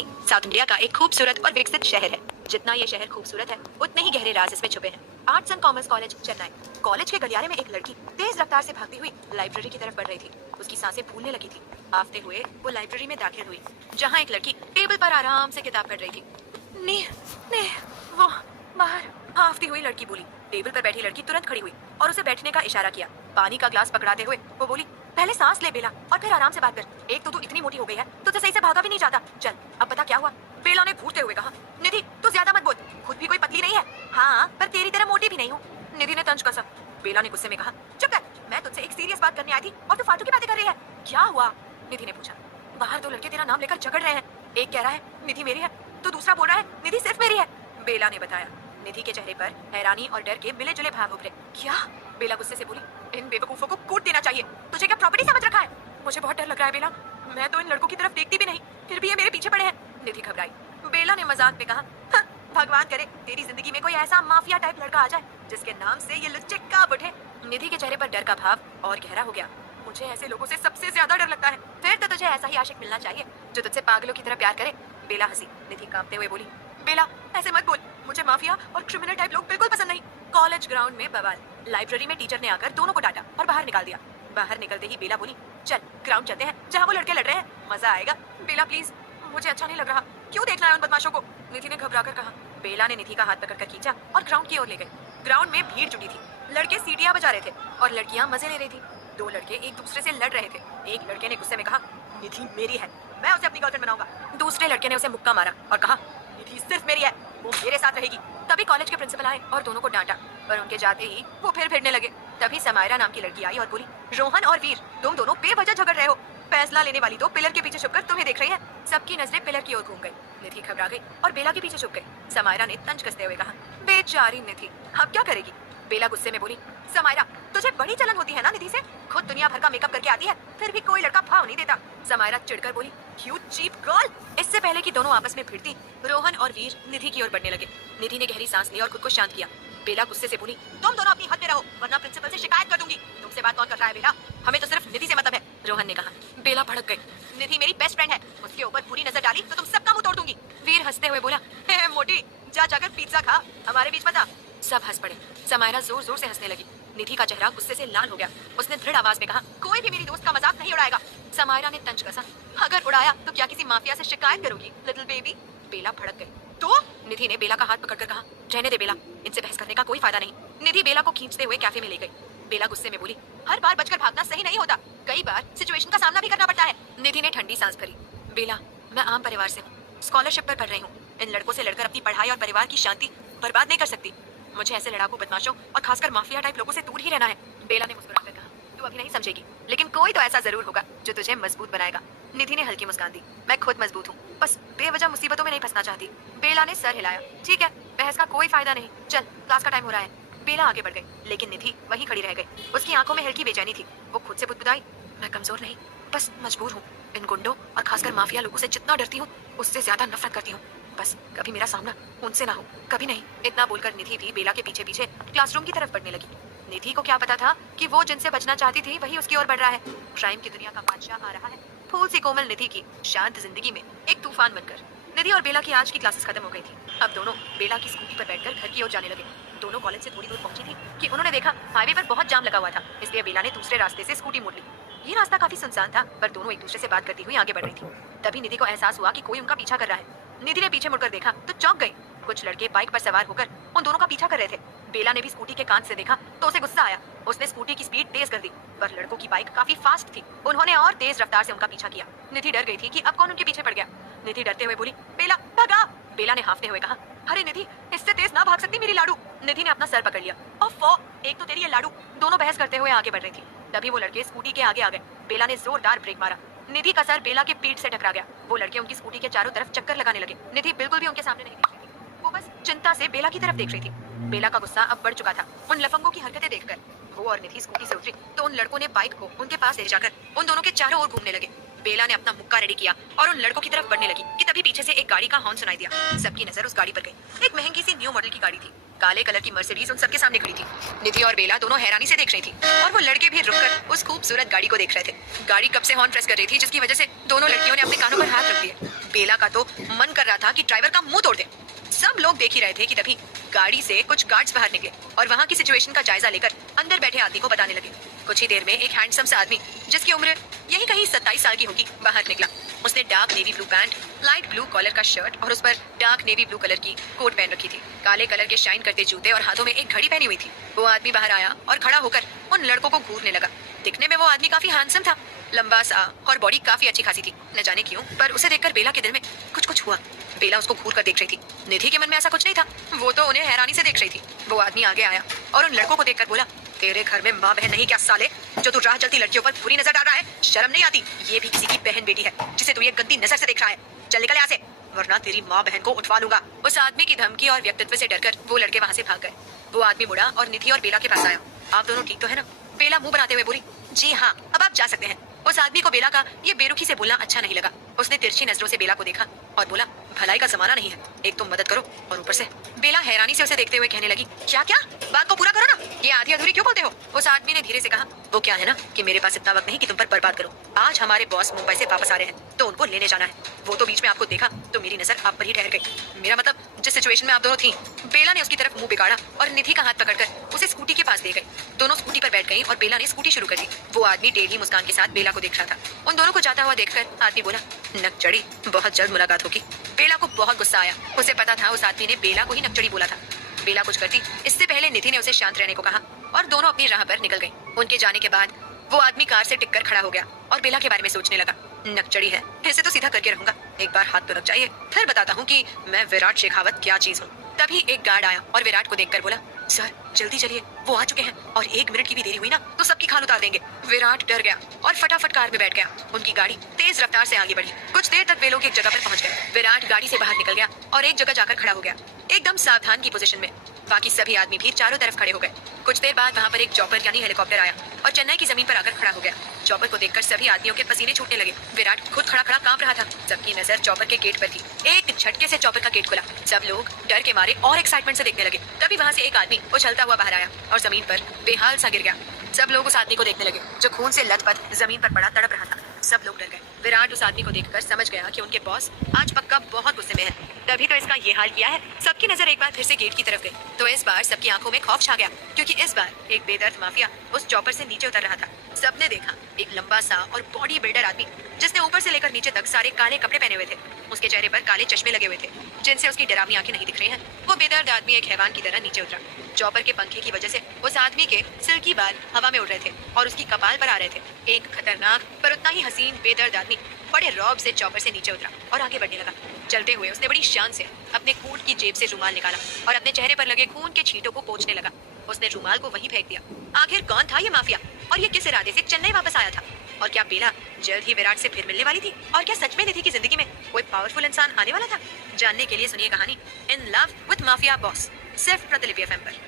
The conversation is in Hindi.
साउथ इंडिया का एक खूबसूरत और विकसित शहर है। जितना ये शहर खूबसूरत है उतने ही गहरे राज इसमें छुपे हैं। Arts and commerce college Chennai. College के गलियारे में एक लड़की तेज रफ्तार से भागती हुई लाइब्रेरी की तरफ बढ़ रही थी। उसकी सांसें फूलने लगी थी। आफते हुए वो लाइब्रेरी में दाखिल हुई, जहाँ एक लड़की टेबल पर आराम से किताब पढ़ रही थी। ने, ने, वो बाहर। आफती हुई लड़की बोली। टेबल पर बैठी लड़की तुरंत खड़ी हुई और उसे बैठने का इशारा किया। पानी का ग्लास पकड़ाते हुए वो बोली, पहले सांस ले बेला और फिर आराम से बात कर। एक तो तू इतनी मोटी हो गई है, तुझे सही से भागा भी नहीं जाता। चल अब बता क्या हुआ। बेला ने घूरते हुए कहा। निधि तू ज्यादा मत बोल, खुद भी कोई पतली नहीं है। हाँ पर तेरी तरह मोटी भी नहीं हूँ। निधि ने तंज कसा। बेला ने गुस्से में कहा, चुप कर, मैं तुझसे एक सीरियस बात करने आई थी और तू फालतू की बातें कर रही है। क्या हुआ? निधि ने पूछा। बाहर दो लड़के तेरा नाम लेकर झगड़ रहे हैं। एक कह रहा है निधि मेरी है, तो दूसरा बोल रहा है निधि सिर्फ मेरी है। बेला ने बताया। निधि के चेहरे पर हैरानी और डर के मिले जुले भाव उभरे। क्या? बेला गुस्से से बोली, इन बेवकूफों को कूट देना चाहिए। तुझे क्या प्रॉपर्टी समझ रखा है? मुझे बहुत डर लग रहा है बेला, मैं तो इन लड़कों की तरफ देखती भी नहीं, फिर भी ये मेरे पीछे पड़े हैं। निधि घबराई। बेला ने मजाक में कहा, भगवान करे तेरी जिंदगी में कोई ऐसा माफिया टाइप लड़का आ जाए जिसके नाम से ये लुच्चे कांप उठे। निधि के चेहरे पर डर का भाव और गहरा हो गया। मुझे ऐसे लोगों से सबसे ज्यादा डर लगता है। फिर तो तुझे ऐसा ही आशिक मिलना चाहिए जो तुझसे पागलों की तरह प्यार करे। बेला हंसी। निधि कांपते हुए बोली, बेला ऐसे मत बोल, मुझे माफिया और क्रिमिनल टाइप लोग बिल्कुल पसंद नहीं। कॉलेज ग्राउंड में बवाल। लाइब्रेरी में टीचर ने आकर दोनों को डांटा और बाहर निकाल दिया। बाहर निकलते ही बेला बोली, चल ग्राउंड चलते हैं जहाँ वो लड़के लड़ रहे हैं, मजा आएगा। बेला प्लीज, मुझे अच्छा नहीं लग रहा, क्यों देखना है उन बदमाशों को? निधि ने घबरा कर कहा। बेला ने निधि का हाथ पकड़कर खींचा और ग्राउंड की ओर ले गए। ग्राउंड में भीड़ जुटी थी। लड़के सीटियां बजा रहे थे और लड़कियां मजे ले रही थी। दो लड़के एक दूसरे से लड़ रहे थे। एक लड़के ने गुस्से में कहा, निधि मेरी है, मैं उसे अपनी गर्लफ्रेंड बनाऊंगा। दूसरे लड़के ने उसे मुक्का मारा और कहा, निधि सिर्फ मेरी है, वो मेरे साथ रहेगी। तभी कॉलेज के प्रिंसिपल आए और दोनों को डांटा, पर उनके जाते ही वो फिर भिड़ने लगे। तभी समायरा नाम की लड़की आई और बोली, रोहन और वीर तुम दोनों बेवजह झगड़ रहे हो। फैसला लेने वाली तो पिलर के पीछे छुपकर तुम्हें देख रही है। सबकी नजरें पिलर की ओर घूम गई। निधि घबरा गई और बेला के पीछे छुप गई। समायरा ने तंज कसते हुए कहा, बेचारी निधि, अब क्या करेगी? बेला गुस्से में बोली, समायरा तुझे बड़ी जलन होती है ना निधि से, खुद दुनिया भर का मेकअप करके आती है, फिर भी कोई लड़का भाव नहीं देता। समायरा चिढ़कर बोली, यू चीप गर्ल। इससे पहले कि दोनों आपस में भिड़ती, रोहन और वीर निधि की ओर बढ़ने लगे। निधि ने गहरी सांस ली और खुद को शांत किया। बेला गुस्से से बोली, तुम दोनों अपनी हद में रहो वरना प्रिंसिपल से शिकायत कर दूंगी। तुमसे बात कौन कर रहा है बेला? हमें तो सिर्फ निधि से मतलब है, रोहन ने कहा। बेला भड़क गई। निधि मेरी बेस्ट फ्रेंड है, उसके ऊपर पूरी नजर डाली तो तुम सबका मुंह तोड़ दूंगी। वीर हंसते हुए बोला, मोटी जा जाकर पिज्जा खा, हमारे बीच मत आ। सब हंस पड़े। समायरा जोर जोर से हंसने लगी। निधि का चेहरा गुस्से से लाल हो गया। उसने दृढ़ आवाज में कहा, कोई भी मेरी दोस्त का मजाक नहीं उड़ाएगा। समायरा ने तंज कसा, अगर उड़ाया तो क्या किसी माफिया से शिकायत करोगी लिटिल बेबी? बेला भड़क गई। तो निधि ने बेला का हाथ पकड़कर कहा, रहने दे बेला, इनसे बहस करने का कोई फायदा नहीं। निधि बेला को खींचते हुए कैफे में ले गई। बेला गुस्से में बोली, हर बार बचकर भागना सही नहीं होता, कई बार सिचुएशन का सामना भी करना पड़ता है। निधि ने ठंडी सांस भरी। बेला मैं आम परिवार से हूँ, स्कॉलरशिप पर पढ़ रही हूँ, इन लड़कों से लड़कर अपनी पढ़ाई और परिवार की शांति बर्बाद नहीं कर सकती। मुझे ऐसे लड़ाकू बदमाशों और खासकर माफिया टाइप लोगों से दूर ही रहना है। बेला ने मुस्कुराकर कहा, तू अभी नहीं समझेगी, लेकिन कोई तो ऐसा जरूर होगा जो तुझे मजबूत बनाएगा। निधि ने हल्की मुस्कान दी, मैं खुद मजबूत हूँ, बस बेवजह मुसीबतों में नहीं फंसना चाहती। बेला ने सर हिलाया, ठीक है, बहस का कोई फायदा नहीं, चल क्लास का टाइम हो रहा है। बेला आगे बढ़ गई, लेकिन निधि वहीं खड़ी रह गई। उसकी आंखों में हल्की बेचैनी थी। वो खुद से बुदबुदाई, मैं कमजोर नहीं, बस मजबूर हूँ। इन गुंडों और खासकर माफिया लोगों से जितना डरती हूँ उससे ज्यादा नफरत करती हूँ। बस कभी मेरा सामना उनसे ना हो, कभी नहीं। इतना बोलकर निधि भी बेला के पीछे पीछे क्लासरूम की तरफ बढ़ने लगी। निधि को क्या पता था कि वो जिनसे बचना चाहती थी वही उसकी ओर बढ़ रहा है। क्राइम की दुनिया का बादशाह आ रहा है, फूल सी कोमल निधि की शांत जिंदगी में एक तूफान बनकर। निधि और बेला की आज की क्लासेस खत्म हो गई थी। अब दोनों बेला की स्कूटी पर बैठकर घर की ओर जाने लगे। दोनों कॉलेज से थोड़ी दूर पहुंची थी कि उन्होंने देखा हाईवे पर बहुत जाम लगा हुआ था, इसलिए बेला ने दूसरे रास्ते से स्कूटी मोड़ ली। ये रास्ता काफी सुनसान था, पर दोनों एक दूसरे से बात करती हुई आगे बढ़ रही थी। तभी निधि को एहसास हुआ कि कोई उनका पीछा कर रहा है। निधि ने पीछे मुड़कर देखा तो चौंक गई। कुछ लड़के बाइक पर सवार होकर उन दोनों का पीछा कर रहे थे। बेला ने भी स्कूटी के कांच से देखा तो उसे गुस्सा आया। उसने स्कूटी की स्पीड तेज कर दी, पर लड़कों की बाइक काफी फास्ट थी। उन्होंने और तेज रफ्तार से उनका पीछा किया। निधि डर गई थी कि अब कौन उनके पीछे पड़ गया। निधि डरते हुए बोली, बेला भगा। बेला ने हांफते हुए कहा, अरे निधि इससे तेज ना भाग सकती मेरी लाडू। निधि ने अपना सर पकड़ लिया। ओफो, एक तो तेरी ये लाडू। दोनों बहस करते हुए आगे बढ़ रही थी। तभी वो लड़के स्कूटी के आगे आ गए। बेला ने जोरदार ब्रेक मारा। निधि का सर बेला के पीठ से टकरा गया। वो लड़के उनकी स्कूटी के चारों तरफ चक्कर लगाने लगे। निधि बिल्कुल भी उनके सामने नहीं देख रही थी, वो बस चिंता से बेला की तरफ देख रही थी। बेला का गुस्सा अब बढ़ चुका था उन लफंगों की हरकतें देखकर। वो और निधि स्कूटी से उतरी तो उन लड़कों ने बाइक को उनके पास ले जाकर उन दोनों के चारों ओर घूमने लगे। बेला ने अपना मुक्का रेडी किया और उन लड़कों की तरफ बढ़ने लगी कि तभी पीछे से एक गाड़ी का हॉर्न सुनाई दिया। सबकी नजर उस गाड़ी पर गई। एक महंगी सी न्यू मॉडल की गाड़ी थी। काले कलर की मर्सिडीज उन सबके सामने खड़ी थी। निधि और बेला दोनों हैरानी से देख रही थी और वो लड़के भी रुककर उस खूबसूरत गाड़ी को देख रहे थे। गाड़ी कब से हॉर्न प्रेस कर रही थी, जिसकी वजह से दोनों लड़कियों ने अपने कानों पर हाथ रख दिए। बेला का तो मन कर रहा था कि ड्राइवर का मुंह तोड़ दे। सब लोग देख ही रहे थे कि तभी गाड़ी से कुछ गार्ड्स बाहर निकले और वहां की सिचुएशन का जायजा लेकर अंदर बैठे आदमी को बताने लगे। कुछ ही देर में एक हैंडसम सा आदमी, जिसकी उम्र यही कहीं 27 साल की होगी, बाहर निकला। उसने dark navy blue pant, light blue collar का शर्ट और उस पर डार्क नेवी ब्लू कलर की कोट पहन रखी थी। काले कलर के शाइन करते जूते और हाथों में एक घड़ी पहनी हुई थी। वो आदमी बाहर आया और खड़ा होकर उन लड़कों को घूरने लगा। दिखने में वो आदमी काफी हैंडसम था, लंबा सा और बॉडी काफी अच्छी खासी थी। न जाने क्यों, पर उसे देखकर बेला के दिल में कुछ कुछ हुआ। बेला उसको घूर कर देख रही थी। निधि के मन में ऐसा कुछ नहीं था, वो तो उन्हें हैरानी से देख रही थी। वो आदमी आगे आया और उन लड़कों को देखकर बोला, तेरे घर में माँ बहन नहीं क्या साले, जो तू राह चलती लड़कियों पर बुरी नजर डाल रहा है? शर्म नहीं आती? ये भी किसी की बहन बेटी है जिसे तू ये गंदी नजर से देख रहा है। चल निकल यहाँ से, वरना तेरी माँ बहन को उठवा लूंगा। उस आदमी की धमकी और व्यक्तित्व से डरकर वो लड़के वहाँ से भाग गए। वो आदमी मुड़ा और निधि और बेला के पास आया। आप दोनों ठीक तो है ना? बेला मुंह बनाते हुए बोली, जी हाँ, अब आप जा सकते हैं। उस आदमी को बेला का ये बेरुखी से बोलना अच्छा नहीं लगा। उसने तिरछी नजरों से बेला को देखा और बोला, भलाई का जमाना नहीं है, एक तुम मदद करो और ऊपर से। बेला हैरानी से उसे देखते हुए कहने लगी, क्या क्या? बात को पूरा करो ना, ये आधी अधूरी क्यों बोलते हो? उस आदमी ने धीरे से कहा, वो क्या है ना कि मेरे पास इतना वक्त नहीं कि तुम पर बर्बाद करूं। आज हमारे बॉस मुंबई से वापस आ रहे हैं तो उनको लेने जाना है। वो तो बीच में आपको देखा तो मेरी नजर आप पर ही ठहर गई। मेरा मतलब जिस सिचुएशन में आप दोनों थी। बेला ने उसकी तरफ मुंह बिगाड़ा और निधि का हाथ पकड़कर उसे स्कूटी के पास ले गई। दोनों स्कूटी पर बैठ गई और बेला ने स्कूटी शुरू कर दी। वो आदमी टेढ़ी मुस्कान के साथ बेला को देख रहा था। उन दोनों को जाता हुआ देखकर आदमी बोला, नकचड़ी, बहुत जल्द मुलाकात होगी। बेला को बहुत गुस्सा आया। उसे पता था उस आदमी ने बेला को ही नकचड़ी बोला था। बेला कुछ करती इससे पहले निधि ने उसे शांत रहने को कहा और दोनों अपनी राह पर निकल गई। उनके जाने के बाद वो आदमी कार से टिककर खड़ा हो गया और बेला के बारे में सोचने लगा। नकचड़ी है, ऐसे तो सीधा करके रहूंगा, एक बार हाथ तो लग जाइए, फिर बताता हूँ कि मैं विराट शेखावत क्या चीज हूँ। तभी एक गार्ड आया और विराट को देखकर बोला, सर जल्दी चलिए, वो आ चुके हैं और 1 मिनट की भी देरी हुई ना तो सबकी खाल उतार देंगे। विराट डर गया और फटाफट कार में बैठ गया। उनकी गाड़ी तेज रफ्तार से आगे बढ़ी। कुछ देर तक वे लोग एक जगह पर पहुंच गए। विराट गाड़ी से बाहर निकल गया और एक जगह जाकर खड़ा हो गया, एकदम सावधान की पोजीशन में। बाकी सभी आदमी भी चारों तरफ खड़े हो गए। कुछ देर बाद वहाँ पर एक चॉपर यानी हेलीकॉप्टर आया और चेन्नई की जमीन पर आकर खड़ा हो गया। चॉपर को देखकर सभी आदमियों के पसीने छूटने लगे। विराट खुद खड़ा खड़ा कांप रहा था। सबकी नजर चॉपर के गेट पर थी। एक झटके से चॉपर का गेट खुला। सब लोग डर के मारे और एक्साइटमेंट से देखने लगे। तभी वहाँ से एक आदमी उछलता हुआ बाहर आया और जमीन पर बेहाल सा गिर गया। सब लोग उस आदमी को देखने लगे जो खून से लथपथ जमीन पर पड़ा तड़प रहा था। सब लोग डर गए। विराट उस आदमी को देखकर समझ गया कि उनके बॉस आज पक्का बहुत गुस्से में है, तभी तो इसका ये हाल किया है। सबकी नजर एक बार फिर से गेट की तरफ गई तो इस बार सबकी आंखों में खौफ छा गया, क्योंकि इस बार एक बेदर्द माफिया उस चॉपर से नीचे उतर रहा था। सबने देखा एक लंबा सा और बॉडी बिल्डर आदमी, जिसने ऊपर से लेकर नीचे तक सारे काले कपड़े पहने हुए थे। उसके चेहरे पर काले चश्मे लगे हुए थे जिनसे उसकी डरावनी आंखें नहीं दिख रही हैं। वो बेदर्द आदमी एक हैवान की तरह नीचे उतरा। चॉपर के पंखे की वजह से उस आदमी के सिल्की बाल हवा में उड़ रहे थे और उसकी कपाल पर आ रहे थे। एक खतरनाक पर उतना ही हसीन बेदर्द आदमी बड़े रौब से चॉपर से नीचे उतरा और आगे बढ़ने लगा। चलते हुए उसने बड़ी शान से अपने कोट की जेब से रुमाल निकाला और अपने चेहरे पर लगे खून के छींटों को पोंछने लगा। उसने रुमाल को वहीं फेंक दिया। आखिर कौन था ये माफिया और ये किस इरादे से चेन्नई वापस आया था? और क्या बेला जल्द ही विराट से फिर मिलने वाली थी? और क्या सच में निधि की जिंदगी में कोई पावरफुल इंसान आने वाला था? जानने के लिए सुनिए कहानी in love with mafia boss, सिर्फ प्रतिलिपि FM पर।